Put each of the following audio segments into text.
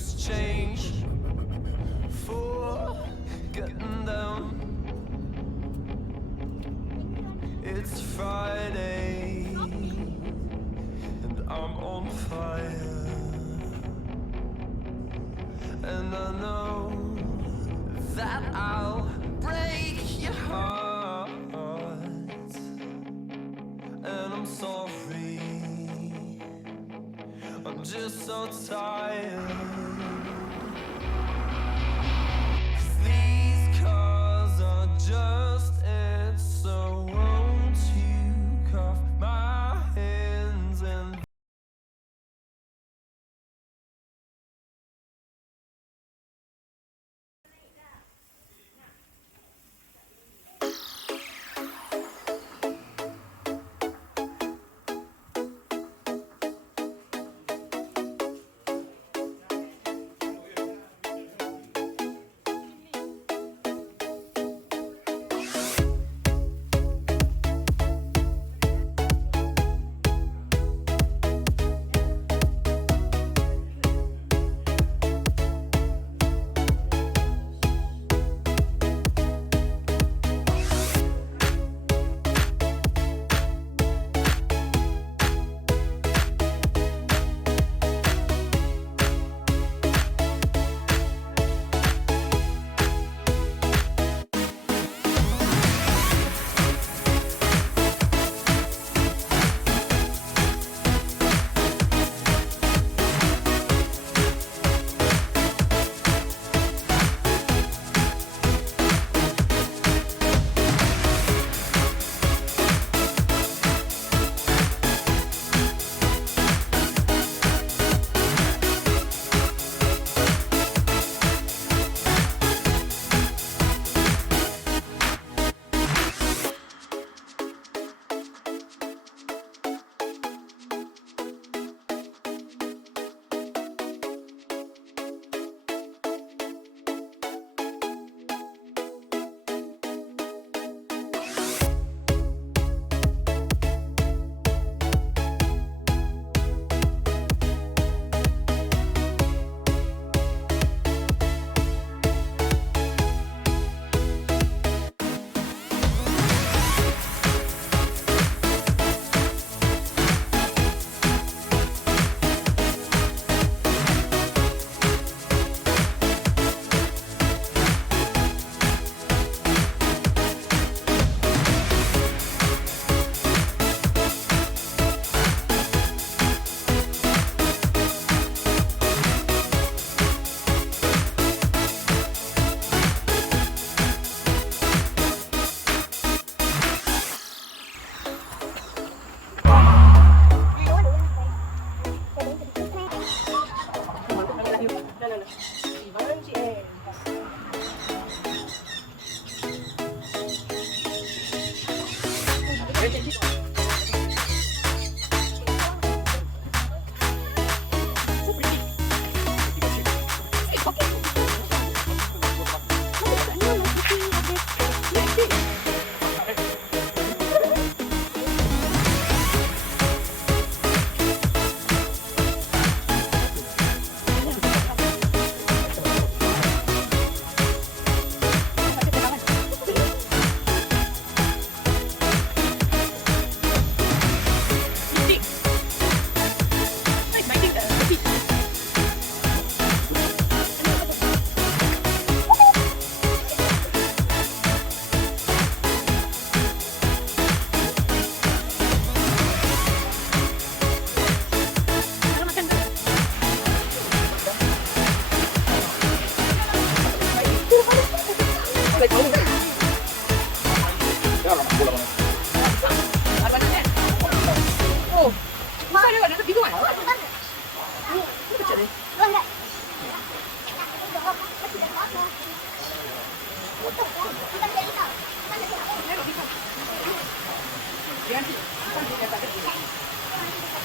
loose change for getting down. It's Friday and I'm on fire, and I know that I'll break your heart, and I'm sorry, I'm just so tired. These cars are just it, so won't you cuff my hands and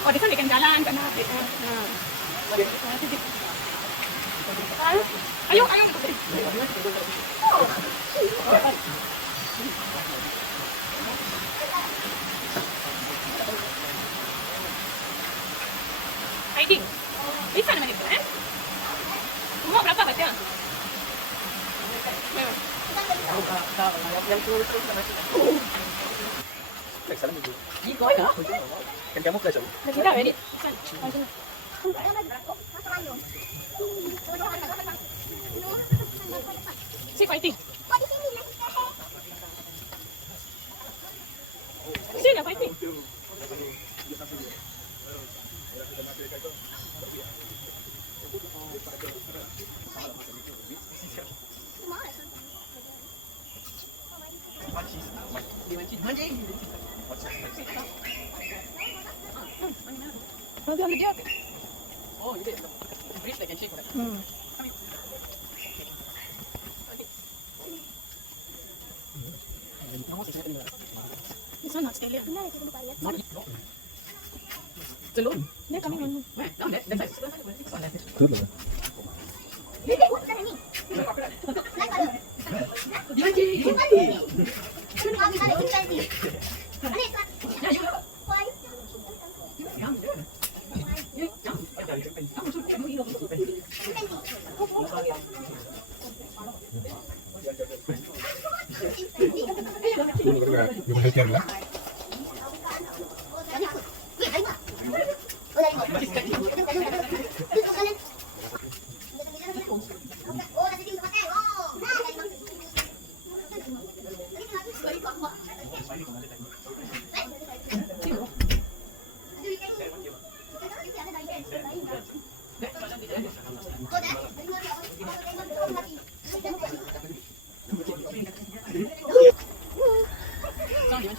Oh, di sana ikan jalan kan. Ayo, ayo. Hiding. Bisa naman ito, eh? Em kéo múc ra chừng. Sí, fighting. Sí, la fighting. Nanti on the jack. Oh, you did. The bridge they can shake. This one not still here. It's alone. They're coming on. No, that's Good rồi. Nhưng mà hơi chân lắm.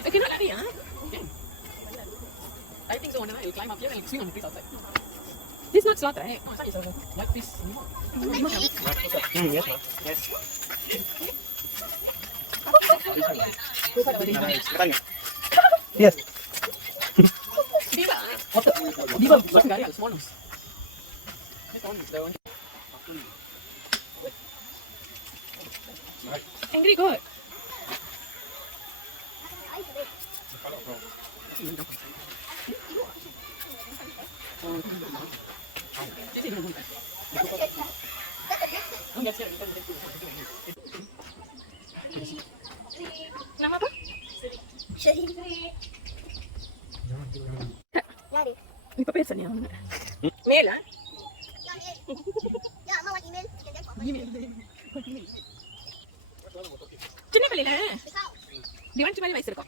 I cannot lari, ah. I think so. You climb up here and swing on the trees outside. This not slot, right? No, it's not. It's a white fish. Yes, yes. Yes. Diva. What the? Diva. What's the small nose? This one is the one. Angry goat. Nama apa? Ini papet ni yang. Mail ah? Cina balik lah. Di mana cuma ni baik kok?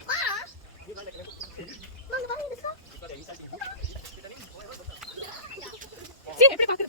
Sí, siempre con que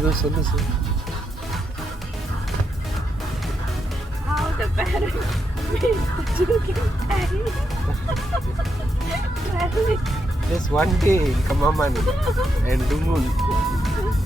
Ödüsün. the parent means the children married. Traveling. Just one day in Kemaman and Dungun.